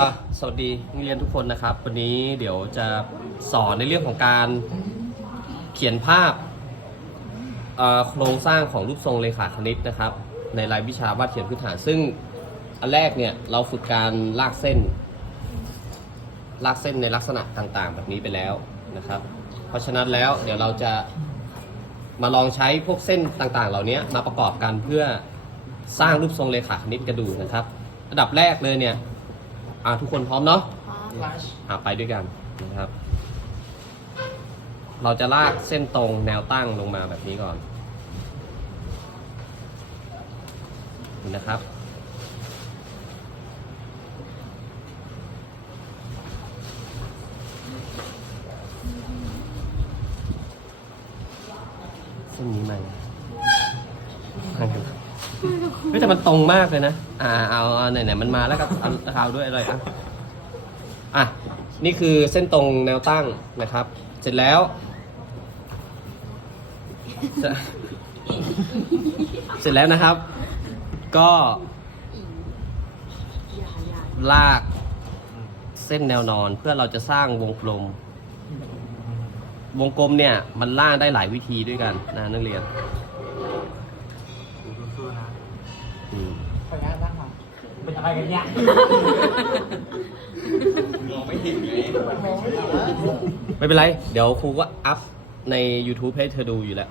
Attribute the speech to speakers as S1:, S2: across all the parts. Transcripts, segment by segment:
S1: อะสวัสดีนักเรียนทุกคนนะครับ วันนี้เดี๋ยวจะสอนในเรื่องของการเขียนภาพโครงสร้างของรูปทรงเลขาคณิตนะครับ ในรายวิชาวาดเขียนพื้นฐาน ซึ่งอันแรกเนี่ยเราฝึกการลากเส้น ลากเส้นในลักษณะต่างๆ แบบนี้ไปแล้วนะครับ เพราะฉะนั้นแล้วเดี๋ยวเราจะมาลองใช้พวกเส้นต่างๆ เหล่านี้มาประกอบกันเพื่อสร้างรูปทรงเลขาคณิตกันดูนะครับอันดับแรกเลยเนี่ย อ่าทุกคนพร้อมเนาะอ่าไปด้วยกันนะครับ เราจะลากเส้นตรงแนวตั้งลงมาแบบนี้ก่อนนะครับ เส้นนี้มันให้ดู เฮ้ยแต่มันตรงมากเลยนะ อ่า เอาไหนไหนๆมันมาแล้วก็เอาเอาด้วยอะไรอะ อะ นี่คือเส้นตรงแนวตั้งนะครับ เสร็จแล้วเสร็จเสร็จแล้วนะครับ ก็ลากเส้นแนวนอนเพื่อเราจะสร้างวงกลม วงกลมเนี่ย มันล่างได้หลายวิธีด้วยกันนะนักเรียน อะ
S2: ไรกันเนี่ยมองไม่เห็นไงไม่เป็
S1: นไร เดี๋ยวครูก็อัพใน YouTube ให้เธอดูอยู่แล้ว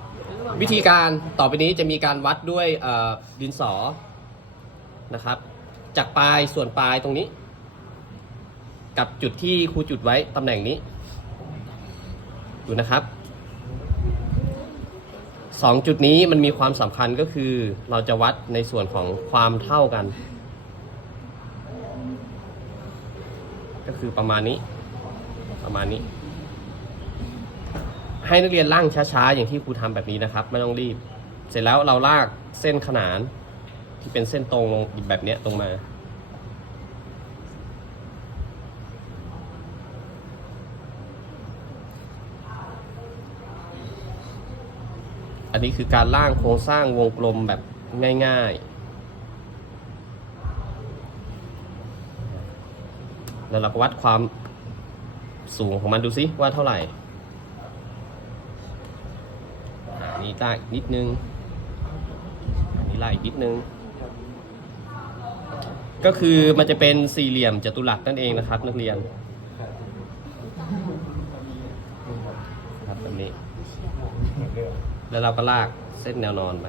S1: วิธีการต่อไปนี้จะมีการวัดด้วยเอ่อดินสอนะครับ จากปลายส่วนปลายตรงนี้ กับจุดที่ครูจุดไว้ตำแหน่งนี้ ดูนะครับสองจุดนี้มันมีความสำคัญก็คือเราจะวัดในส่วนของความเท่ากัน คือประมาณนี้ ประมาณนี้ ให้นักเรียนล่างช้าๆ อย่างที่ครูทำแบบนี้นะครับ ไม่ต้องรีบ เสร็จแล้วเราลากเส้นขนานที่เป็นเส้นตรงลงแบบเนี้ยตรงมาอันนี้คือการล่างโครงสร้างวงกลมแบบง่าย ๆ แล้วเราก็วัดความสูงของมันดูซิว่าเท่าไหร่อันนี้ได้นิดนึง อันนี้ไล่อีกนิดนึง ก็คือมันจะเป็นสี่เหลี่ยมจัตุรัสนั่นเองนะครับนักเรียนครับแบบนี้ แล้วเราก็ลากเส้นแนวนอนไป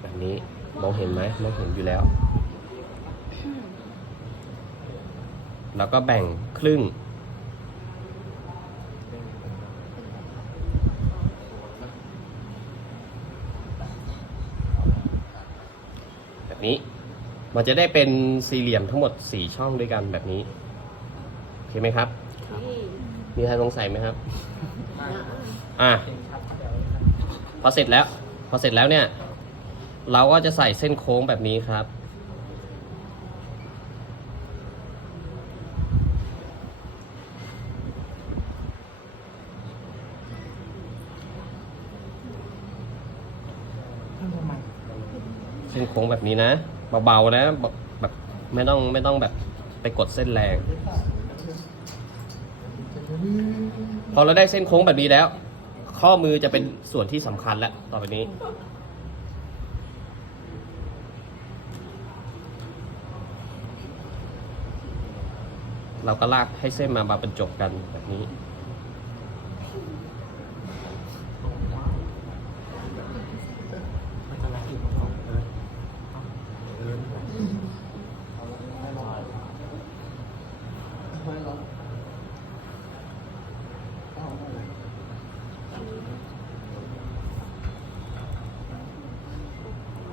S1: แบบนี้ มองเห็นไหมมองเห็นอยู่แล้ว แล้วก็แบ่งครึ่ง แบบนี้มันจะได้เป็นสี่เหลี่ยมทั้งหมด4ช่องด้วยกันแบบนี้โอเคไหมครับ มีใครสงสัยไหมครับ อะพอเสร็จแล้ว พอเสร็จแล้วเนี่ย เราก็จะใส่เส้นโค้งแบบนี้ครับ เส้นโค้งแบบนี้นะ เบาๆนะแบบไม่ต้องไม่ต้องแบบไปกดเส้นแรง พอเราได้เส้นโค้งแบบนี้แล้ว ข้อมือจะเป็นส่วนที่สำคัญแล้วต่อไปนี้ เราก็ลากให้เส้นมามาบรรจบกันแบบนี้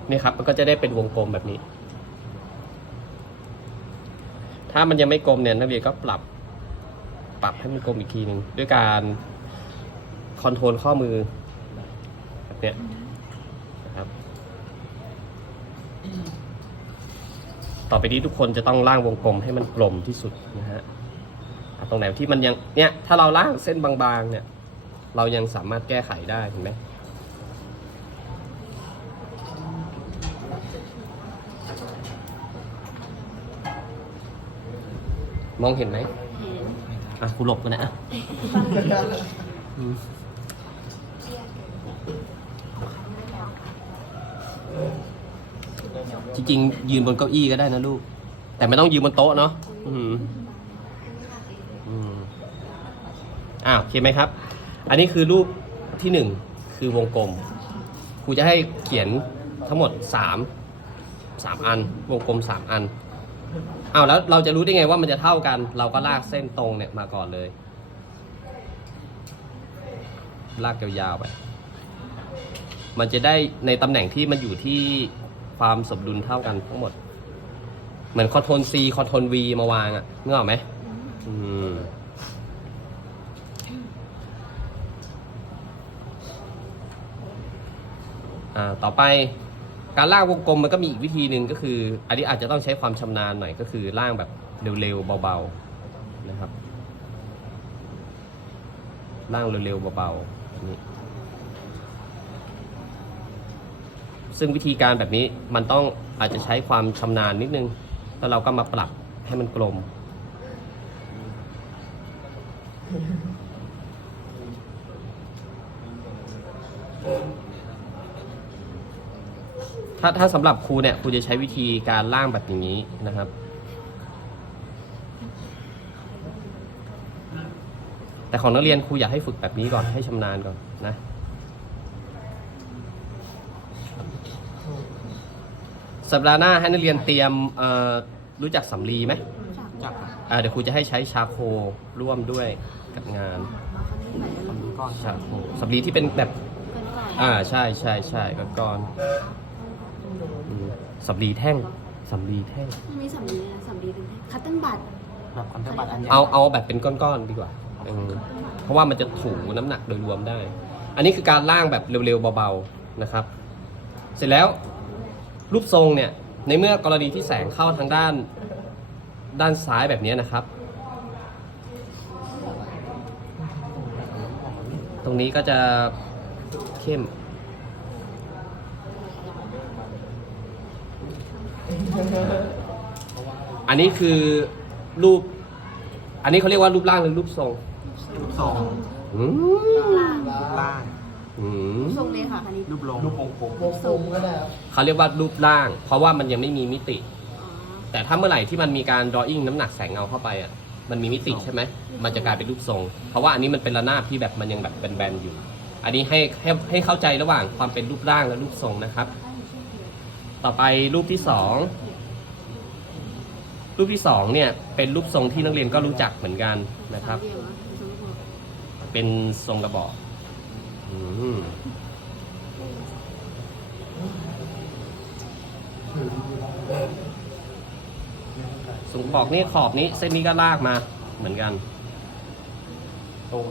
S2: นี่
S1: ครับ มันก็จะได้เป็นวงกลมแบบนี้ ถ้ามันยังไม่กลมเนี่ยนักเรียนก็ปรับ ปรับให้มันกลมอีกทีหนึ่งด้วยการคอนโทรลข้อมือแบบเนี้ยนะครับ ต่อไปนี้ทุกคนจะต้องล่างวงกลมให้มันกลมที่สุดนะฮะอะตรงไหนที่มันยังเนี่ยถ้าเราล่างเส้นบางๆเนี่ย เรายังสามารถแก้ไขได้เห็นไหม มองเห็นไหม
S3: เห็น
S1: อะกูหลบกันนะอะอืมจริงๆ ยืนบนเก้าอี้ก็ได้นะลูก แต่ไม่ต้องยืนบนโต๊ะเนาะอืมอืมอ่าโอเคไหมครับ อันนี้คือรูปที่หนึ่งคือวงกลมครูจะให้เขียนทั้งหมดสามสามอัน วงกลมสามอัน อ้าวแล้วเราจะรู้ได้ไงว่ามันจะเท่ากัน เราก็ลากเส้นตรงเนี่ยมาก่อนเลย ลากยาวๆไป มันจะได้ในตำแหน่งที่มันอยู่ที่ความสมดุลเท่ากันทั้งหมด เหมือนคอนโทรล C คอนโทรล V มาวางอะนึกออกไหมอืมอ่าต่อไป การล่างวงกลมมันก็มีอีกวิธีหนึ่งก็คือ อันนี้อาจจะต้องใช้ความชำนาญหน่อยก็คือล่างแบบเร็วๆเบาๆนะครับล่างเร็วๆเบาๆนี้ซึ่งวิธีการแบบนี้มันต้องอาจจะใช้ความชำนาญนิดนึง แล้วเราก็มาปรับให้มันกลม ถ้าถ้าสำหรับครูเนี่ยครูจะใช้วิธีการล่างแบบอย่างนี้นะครับ แต่ของนักเรียนครูอยากให้ฝึกแบบนี้ก่อนให้ชำนาญก่อนนะ สัปดาห์หน้าให้นักเรียนเตรียมเอ่อรู้จักสำลีไหม
S2: จับครับ
S1: อ่าเดี๋ยวครูจะให้ใช้ชาโคร่วมด้วยกับงาน
S2: ทำนี้ก่อน
S1: ชาโคสำลีที่เป็นแบบ
S3: เกินกว่า
S1: อ่าใช่ใช่ใช่ก้อนก้อนๆอืม สำลีแท่งสำลีแท่ง
S3: มันมีสำลีอะสำลีเป็นคัตเติ้ลบัต
S2: แบบคอนเทนต์บัตรอันใหญ่
S1: เอาเอาแบบเป็นก้อนๆดีกว่าเออเพราะว่ามันจะถูน้ำหนักโดยรวมได้ อันนี้คือการล่างแบบเร็วๆเบาๆนะครับ เสร็จแล้วรูปทรงเนี่ยในเมื่อกรณีที่แสงเข้าทางด้านด้านซ้ายแบบนี้นะครับ ตรงนี้ก็จะเข้ม อันนี้คือรูป อันนี้เขาเรียกว่ารูปร่างหรือรูปทรง
S2: รูปทรง
S1: อืม
S3: ล่าง
S2: รูปล่าง
S1: อืม
S3: ทรงเลยค่ะคันนี้
S2: รูปลงรูปวงกลม
S3: ทรง
S1: เขาเรียกว่ารูปร่าง เพราะว่ามันยังไม่มีมิติ
S3: อ๋อ
S1: แต่ถ้าเมื่อไหร่ที่มันมีการ drawing น้ำหนักแสงเงาเข้าไปอะ มันมีมิติใช่ไหม มันจะกลายเป็นรูปทรง เพราะว่าอันนี้มันเป็นระนาบที่แบบมันยังแบบเป็นแบนๆอยู่ อันนี้ให้ให้ให้เข้าใจระหว่างความเป็นรูปร่างและรูปทรงนะครับ ต่อไปรูปที่สอง รูปที่สองเนี่ยเป็นรูปทรงที่นักเรียนก็รู้จักเหมือนกันนะครับ
S3: เหลี่ยมอะทรงกระบอก
S1: เป็นทรงกระบอกอืมทรงกระบอกนี่ขอบนี้เส้นนี้ก็ลากมาเหมือนกัน
S2: ตรง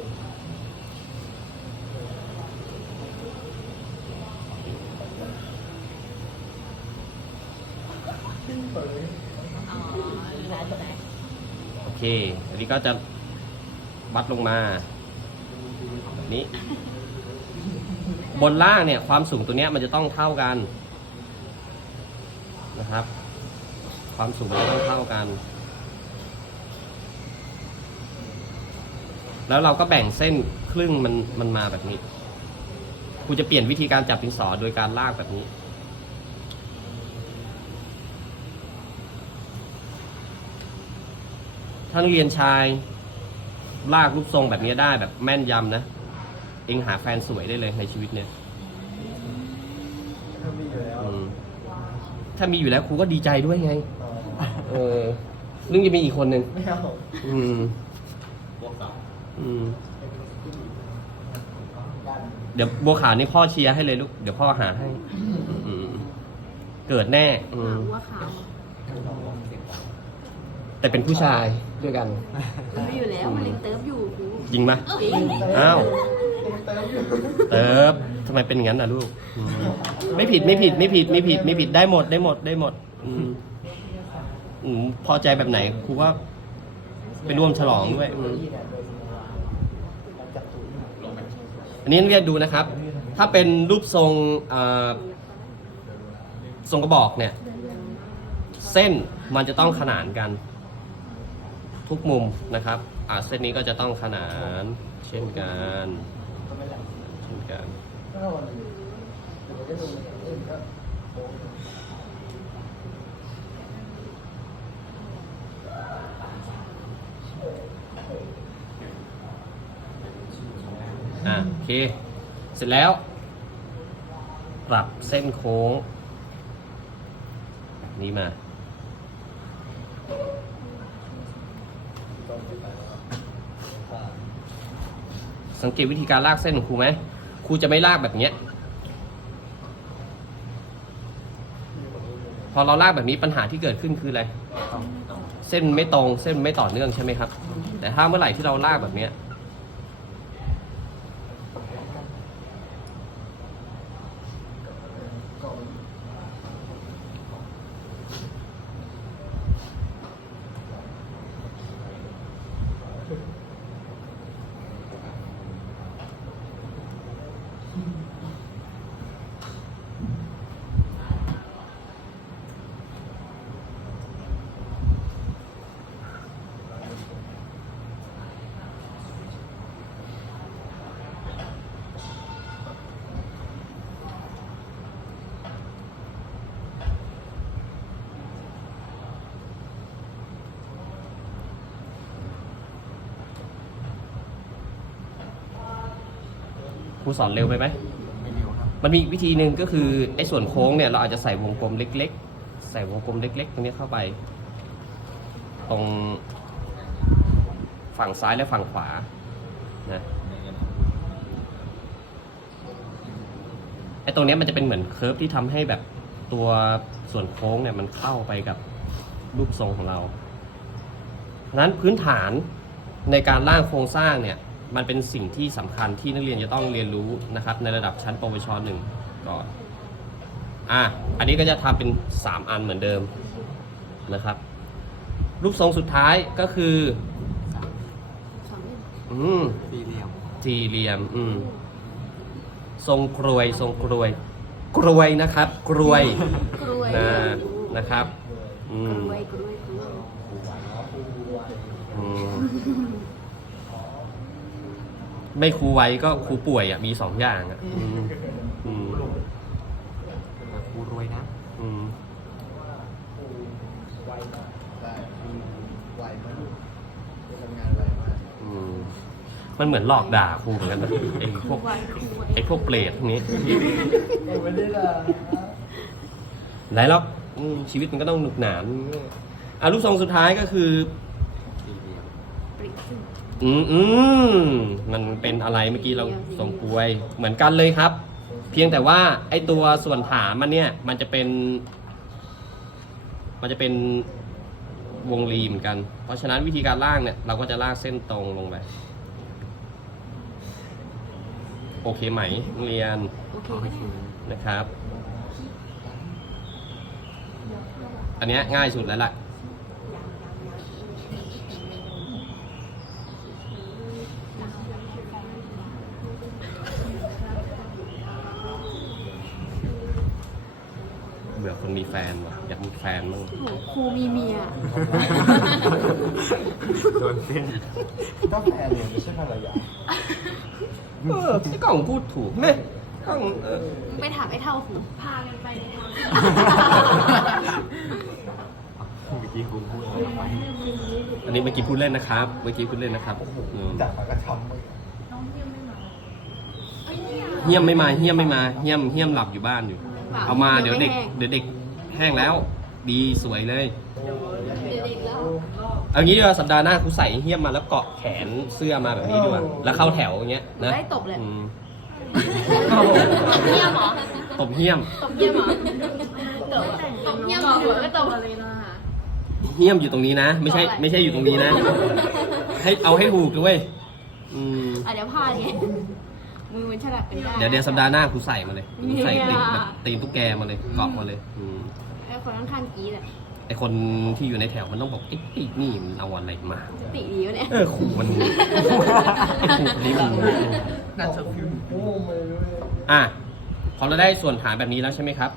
S1: อเคอันนี้ก็จะวัดลงมาแบบนี้ บนล่างเนี่ย ความสูงตัวเนี้ยมันจะต้องเท่ากันนะครับ ความสูงมันต้องเท่ากัน แล้วเราก็แบ่งเส้นครึ่งมันมันมาแบบนี้ครูจะเปลี่ยนวิธีการจับดินสอโดยการลากแบบนี้ ถ้านักเรียนชาย ลากรูปทรงแบบนี้ได้แบบแม่นยำนะ เองหาแฟนสวยได้เลยในชีวิตเนี่ยอืมถ้ามีอยู่แล้วครูก็ดีใจด้วยไงเออนึกจะมีอีกคนหนึ่ง
S2: ไม่เอา
S1: อืมอืมเดี๋ยวบัวขาวนี่พ่อเชียร์ให้เลยลูก เดี๋ยวพ่อหาให้อืมเกิดแน่อื
S3: หามงว่าขาว
S1: แต่เป็นผู้ชาย ด้วยกัน
S3: มันมีอยู่แล้วมันยังเติมอยู่ครู
S1: จริงไหม
S3: จริง
S1: อ้าวเติบทำไมเป็นอย่างนั้นล่ะลูกอืมไม่ผิดไม่ผิดไม่ผิดไม่ผิดไม่ผิดได้หมดได้หมดได้หมดอืมอืมพอใจแบบไหนครูว่าไปร่วมฉลองด้วยอืมอันนี้นักเรียนดูนะครับ ถ้าเป็นรูปทรงเอ่อทรงกระบอกเนี่ย เส้นมันจะต้องขนานกัน ทุกมุมนะครับอ่าเส้นนี้ก็จะต้องขนานเช่นกันเช่นกันอะโอเค เสร็จแล้ว ปรับเส้นโค้ง แบบนี้มา สังเกตวิธีการลากเส้นของครูไหมครูจะไม่ลากแบบเนี้ย พอเราลากแบบนี้ปัญหาที่เกิดขึ้นคืออะไร เส้นไม่ตรงเส้นไม่ต่อเนื่องใช่ไหมครับ แต่ถ้าเมื่อไหร่ที่เราลากแบบเนี้ย ครูสอนเร็วไปไหม
S2: ไม่เร็วครับ
S1: มันมีอีกวิธีหนึ่งก็คือไอ้ส่วนโค้งเนี่ยเราอาจจะใส่วงกลมเล็ก ๆ ใส่วงกลมเล็ก ๆ ตรงนี้เข้าไป ตรงฝั่งซ้ายและฝั่งขวานะไอ้ตรงเนี้ยมันจะเป็นเหมือนเคิร์ฟที่ทำให้แบบตัวส่วนโค้งเนี่ยมันเข้าไปกับรูปทรงของเราเพราะฉะนั้นพื้นฐานในการร่างโครงสร้างเนี่ย มันเป็นสิ่งที่สำคัญที่นักเรียนจะต้องเรียนรู้นะครับ ในระดับชั้นปวชหนึ่งก่อนอะอันนี้ก็จะทำเป็น 3 อันเหมือนเดิมนะครับรูปทรงสุดท้ายก็คือ
S3: สองสองเล่ม
S1: อืม
S2: สี่เหลี่ยม
S1: สี่เหลี่ยมอืมทรงกรวยทรงกรวย กรวยนะครับ กรวย
S3: กล้วย
S1: นะนะครับอื
S3: ก
S1: ม
S3: ล้วยกล้วยกล้วย
S1: อืม ไม่ครูไว้ก็ครูป่วยอะมีสองอย่างอะอืมอืม
S2: ครูรวยนะ
S1: อืม
S4: ไหวไหมลูกจะทำงานไหวมาก
S1: อืมมันเหมือนหลอกด่าครูเหมือนกันนะไอ้พวก
S3: กล้วยกล้วย
S1: ไอ้พวกเปรตพวกนี้
S4: ไม่ได้ละ
S1: ไหนหรอกอืมชีวิตมันก็ต้องหนุกหนานอะรูปทรงสุดท้ายก็คือ
S2: สี่เหลี่ยม
S3: ปริซึ่ง
S1: อืมอืมมันเป็นอะไรเมื่อกี้เราทรงกลวยเหมือนกันเลยครับ เพียงแต่ว่าไอ้ตัวส่วนฐานมันเนี่ย มันจะเป็น มันจะเป็นวงรีเหมือนกัน เพราะฉะนั้นวิธีการล่างเนี่ย เราก็จะลากเส้นตรงลงไป โอเคไหมนักเรียน
S3: โอเค
S2: โอ
S3: ไหม
S2: เค
S1: นะครับ อันเนี้ยง่ายสุดแล้วล่ะ เบื่อคนมีแฟนว่ะอยากมีแฟนบ้าง
S3: โอ้โหครูมีเมีย
S2: โดนเส้น
S4: ก็แฟนเนี่ยไม่ใช่ภรรยา
S1: เออไอ้กล่องพูดถูกเนี่ยกล่องเออ
S3: ไปถามไอ้เท่าครูพากันไปในทาง
S2: เมื่อกี้ครูพูดอะไรไป
S1: อันนี้เมื่อกี้พูดเล่นนะครับ เมื่อกี้พูดเล่นนะครับอืม
S4: จากมากระชำมือ
S1: เฮี้ยมไม่มาเฮี้ยมไม่มาเฮี้ยมเฮี้ยมหลับอยู่บ้านอยู่ เอามาเดี๋ยวเด็กเดี๋ยวเด็กแห้งแล้ว ดีสวยเลย
S3: เด็กๆแล้ว
S1: เอางี้ดีกว่าสัปดาห์หน้าครูใส่เฮี้ยมมาแล้วเกาะแขนเสื้อมาแบบนี้ดีกว่าแล้วเข้าแถวอย่างเงี้ยนะ
S3: ได้ตบเลย
S1: อืม
S3: เยี่ยมเหรอ
S1: ตบเฮี้ยม
S3: ตบเยี่ยมเหรอตบตบเยี่ยมหัวก็ตบอะไรนะ
S1: เฮี้ยมอยู่ตรงนี้นะ ไม่ใช่ไม่ใช่อยู่ตรงนี้นะ ให้เอาให้ถูกด้วยอืม
S3: อะเดี๋ยวพลาดไงมือมันฉลาดเป็นได้
S1: เดี๋ยวเดี๋ยวสัปดาห์หน้าครูใส่มาเลยครูใส่ตีน
S3: เนี่ย
S1: แบบตีนตุ๊กแกมาเลยเกาะมาเลยอืม
S3: ไอ้คนข้างๆกรี้แหละ
S1: ไอคนที่อยู่ในแถวมันต้องบอกไอ้ไอ้นี่มันเอาอะไรมา
S3: ติดีวะเนี่ย
S1: เออขู่มันไอ้ขู่คนนี้มัน
S4: น่าจะฟิวโอ้ไม่รู้เลย
S1: อะพอเราได้ส่วนฐานแบบนี้แล้วใช่ไหมครับ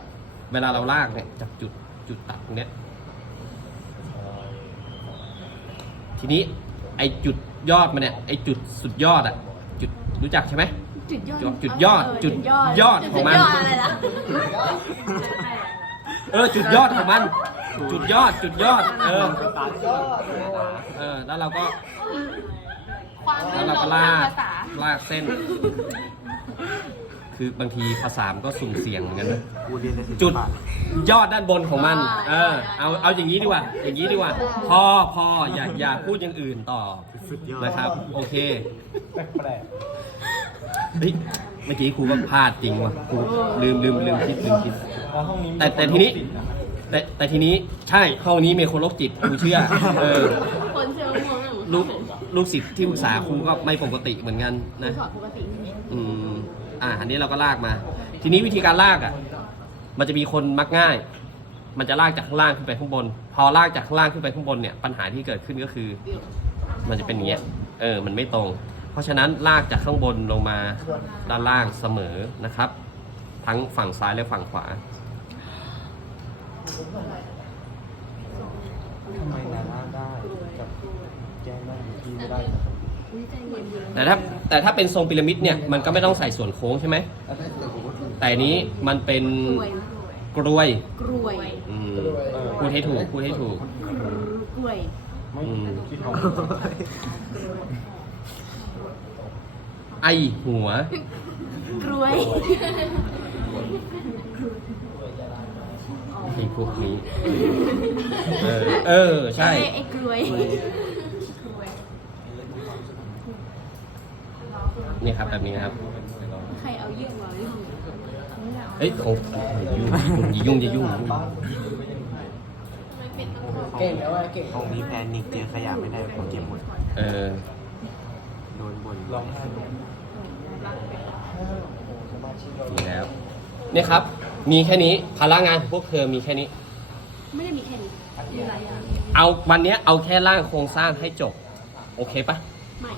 S1: เวลาเราลากเนี่ยจากจุดจุดตัดตรงเนี้ยทีนี้ไอจุดยอดมันเนี่ยไอจุดสุดยอดอะ จุดรู้จักใช่ไหม
S3: จุดยอด
S1: จุดยอด
S3: เจุ
S1: ดยอดของมัน
S3: จุดยอดอะไรนะ
S1: เออจุดยอดของมัน จุดยอดจุดยอด เออ
S2: ตาที่สุด
S1: เออแล้วเราก็
S3: ความ
S1: แล้ว
S3: รื่
S1: เรา
S3: นร
S1: ก็
S3: ม
S1: ลา
S3: ทาง
S1: ก
S3: ภาษา
S1: ลากเส้น คือบางทีภาษามันก็สุ่มเสี่ยงเหมือนกันนะ
S2: กูเรียนในศิล
S1: จุด
S2: ปะ
S1: ยอดด้านบนของมัน เออ เอาเอาอย่างนี้ดีกว่า อย่างนี้ดีกว่า พอพออย่าอย่าพูดอย่างอื่นต่อ
S2: สุดยอด
S1: นะครับ โอเค
S4: แปลก
S1: เฮ้ยเมื่อกี้ครูก็พลาดจริงว่ะครูลืมลืมลืมคิดลืมคิด
S4: ๆแล้วห้องนี้มี
S1: แต่แต่ทีนี้แต่แต่ทีนี้ใช่ห้องนี้มีคนโรคจิตครูเชื่อเออ
S3: คนเชื่อมองหนู
S1: ลูกลูกศิษย์ที่ปรึกษาครูก็ไม่ปกติเหมือนกันนะ
S3: สอนปกติ
S1: อืมอ่าอันนี้เราก็ลากมา ทีนี้วิธีการลากอะ มันจะมีคนมักง่าย มันจะลากจากข้างล่างขึ้นไปข้างบน พอลากจากข้างล่างขึ้นไปข้างบนเนี่ย ปัญหาที่เกิดขึ้นก็คือมันจะเป็นอย่างเงี้ย เออ มันไม่ตรง เพราะฉะนั้นลากจากข้างบนลงมาด้านล่างเสมอนะครับ ทั้งฝั่งซ้ายและฝั่งขวา
S4: ทำไมนาหน้าได้กับแก้หน้าอยู่ที่ไม่ได้ครับ
S1: แต่ถ้าแต่ถ้าเป็นทรงพีระมิดเนี่ยมันก็ไม่ต้องใส่ส่วนโค้งใช่ไหมแต่อันนี้มันเป็น
S3: กล้วย
S1: กรวย
S3: กล้วย
S1: อืมพูดให้ถูกพูดให้ถูก
S3: กล้วย
S4: ไม่
S1: อืม
S4: ที่ท
S1: ไอหัว
S3: กล้วย
S1: ไอพวกนี้ เออ เออ ใช่
S3: ไอ้กล้วย
S1: นี่ครับแบบนี้นะครับ
S3: ใครเอาเยื่อมาไว้ห้อง
S1: เฮ้ยของอย่ายุ่งอย่ายุ่งอย่ายุ่ง
S4: เก่งแล้วเก่ง
S2: ห้องนี้แพนิคเจอขยะไม่ได้ผมเก็บหมด
S1: เออ
S2: โดนบน
S4: ลองให้ดูสมาชิกเรา
S1: นี่แล้วเนี่ยครับ มีแค่นี้ภาระงานของพวกเธอมีแค่นี้
S3: ไม่ได้มีแค่นี้มีหลายอย่าง
S1: เอาวันเนี้ยเอาแค่ร่างโครงสร้างให้จบ โอเคปะ
S3: ไม่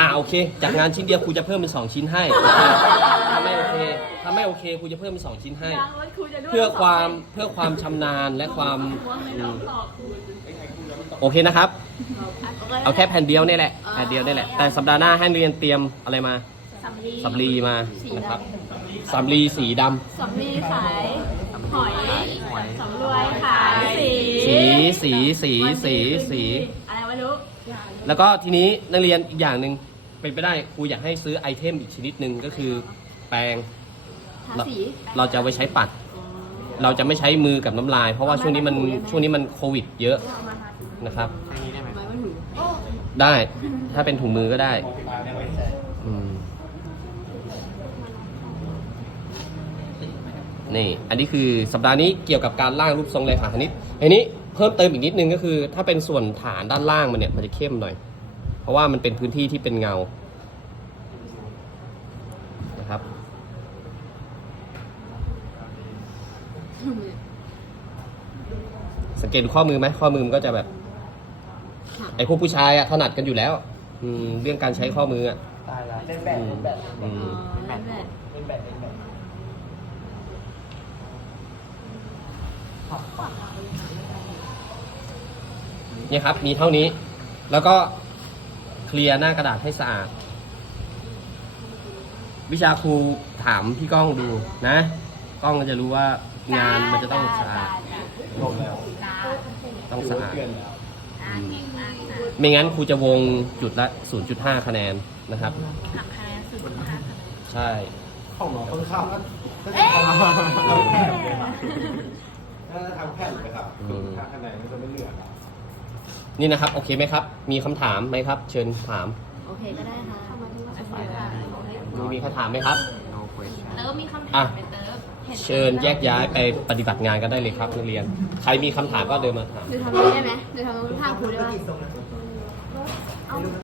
S1: อ่าโอเค จากงานชิ้นเดียวครูจะเพิ่มเป็นสองชิ้นให้ถ้าไม่โอเคถ้าไม่โอเคครูจะเพิ่มเป็นสองชิ้นให้เพื่อความเพื่อความชำนาญและความอืมโอเคนะครับ เอาแค่แผ่นเดียวนี่แหละแผ่นเดียวนี่แหละแต่สัปดาห์หน้าให้เรียนเตรียมอะไรมา
S3: สำลี
S1: สำลีมา
S3: สี
S1: นะครับ
S3: ดำ
S1: สำลีสีดำ
S3: สำลีสายหอยสำรวยขายสี
S1: สีสีสีสีสี
S3: อะไรวะลูก
S1: แล้วก็ทีนี้นักเรียนอีกอย่างหนึ่งเป็นไปได้ครูอยากให้ซื้อไอเทมอีกชนิดหนึ่งก็คือแปรง
S3: ทา
S1: เรา
S3: สี
S1: เราจะเอาไว้ใช้ปัด เราจะไม่ใช้มือกับน้ำลาย เพราะว่าช่วงนี้มันช่วงนี้มันโควิด เยอะนะครับ
S2: อันนี้ได้ไหม
S3: ไม้มันหู
S1: ได้ถ้าเป็นถุงมือก็ได้อื นี่อันนี้คือสัปดาห์นี้เกี่ยวกับการร่างรูปทรงเลขาคณิตอันนี้เพิ่มเติมอีกนิดนึงก็คือ ถ้าเป็นส่วนฐานด้านล่างมันเนี่ยมันจะเข้มหน่อย เพราะว่ามันเป็นพื้นที่ที่เป็นเงานะครับสังเกตดูข้อมือไหมข้อมือมันก็จะแบบ ไอ้พวกผู้ชายอะถนัดกันอยู่แล้ว อืมเรื่องการใช้ข้อมืออะ
S4: ตายละเล่นแบดเล่นแบด
S1: อื
S3: อ๋อ
S1: ม
S3: นั่นแหละ
S4: เล่นแบดเล่นแบด
S1: เนี่ยครับ มีเท่านี้ แล้วก็เคลียร์หน้ากระดาษให้สะอาด วิชาครูถามพี่ก้องดูนะกล้องก็จะรู้ว่างานมันจะต้องสะอาด
S4: ลงแล้ว
S1: ต้องสะอาด
S4: เกินแล้ว
S1: ไม่งั้นครูจะวงจุดละ 0.5 คะแนนนะครับใช่
S4: ของน้องค่อนข้างก็จะทำแผ่นเลยค รับน่าจะทำแผ่นเลยครับถ้าคะแนนมันจะไม่เหลือครับ
S1: นี่นะครับ โอเคไหมครับ มีคำถามไหมครับ เชิญถาม
S3: โอเคก็ได้ค่ะ
S1: มีมีคำถามไหมครับ
S2: no question
S3: เติมมีคำถา
S1: อะ
S3: มเป็นเติมห็น
S1: เชิญแยกย้ายไปปฏิบัติงานกันได้เลยครับนักเรียน ใครมีคำถามก็เดินมาถาม
S3: หนูทำนี้ได้ไหมหนูทำตรงข้างครูได้ปะ